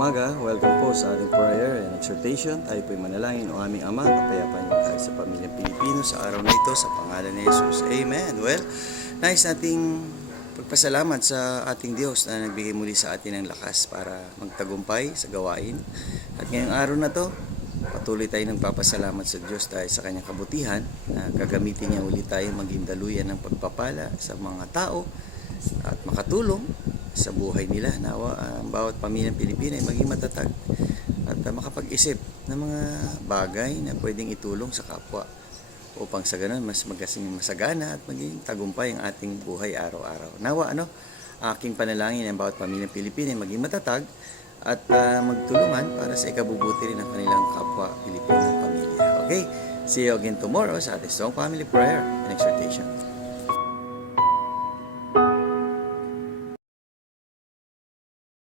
umaga. Welcome po sa ating prayer and exhortation. Tayo po'y manalangin o aming Ama, kapayapaan niyo tayo sa pamilyang Pilipino sa araw na ito sa pangalan ni Jesus. Amen. Well, nais nating pagpasalamat sa ating Diyos na nagbigay muli sa atin ng lakas para magtagumpay sa gawain. At ngayong araw na to, patuloy tayo nagpapasalamat sa Diyos dahil sa kanyang kabutihan na gagamitin niya ulit tayo maging daluyan ng pagpapala sa mga tao at makatulong sa buhay nila. Nawa ang bawat pamilyang Pilipino ay maging matatag at makapag-isip ng mga bagay na pwedeng itulong sa kapwa upang sa ganun mas maging masagana at maging tagumpay ang ating buhay araw-araw. Nawa aking panalangin ang bawat pamilyang Pilipino ay maging matatag at magtulungan para sa ikabubuti rin ng kanilang kapwa Pilipinong pamilya. Okay? See you again tomorrow sa ating Strong Family Prayer and Exhortation.